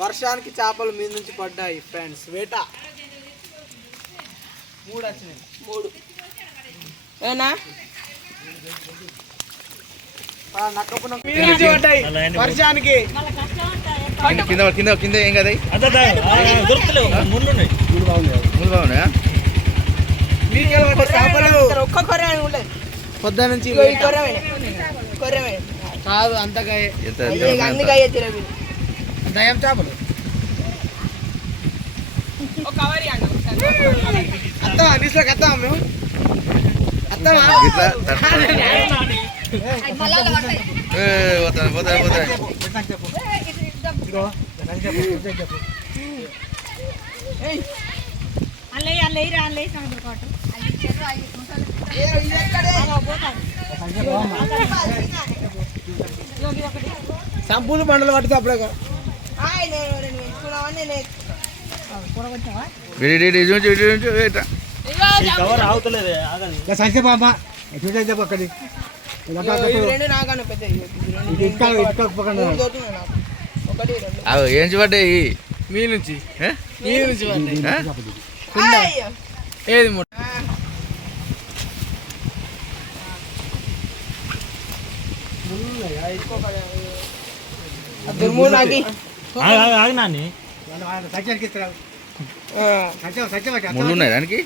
వర్షానికి చేపలు మీద నుంచి పడ్డాయి ఫ్రెండ్స్. వేట 3 వచ్చినాయి. 3 ఏనా నక్కపున మీద నుంచి పడ్డాయి వర్షానికి. కింద కింద ఏం కదా ఒక్క కొర్ర ఉండదు పొద్దు నుంచి కాదు అంత దయం చేపలు అత్తమా నీసులోకి అత్తమా మేము అత్తమా సంపూలు బండలు పడితే అప్పుడే ఏంచి పడ్డాయి మీ నుంచి ఏది ముళ్ళు ఉన్నాయి దానికి.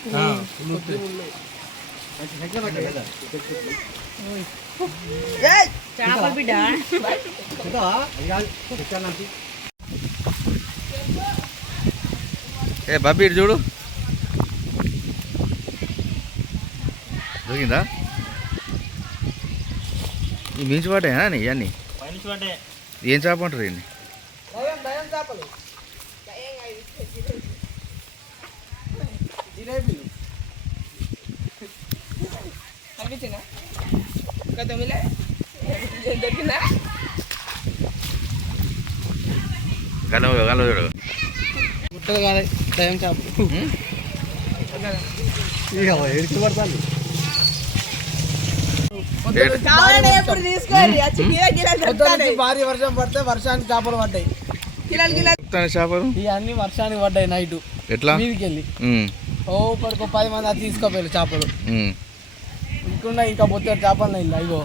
ఏ బాబీ ఇటు చూడు దొరికిందా? ఈ మించి పడ్డాయా ఇవన్నీ? ఏం చేప అంటారు ఇవన్నీ? గుట్టలు కాదు దయం చేపలు పడతాను. భారీ వర్షం పడితే వర్షానికి చేపలు పడ్డాయి. చేపలు ఇవన్నీ వర్షానికి పడ్డాయి. నైట్ ఎట్లా మీదికి వెళ్ళి పడుకో 10 మంది అది తీసుకోపోయారు చేపలు. ఇంకా బొత్తారు చేపలు ఇల్లు. అయ్యో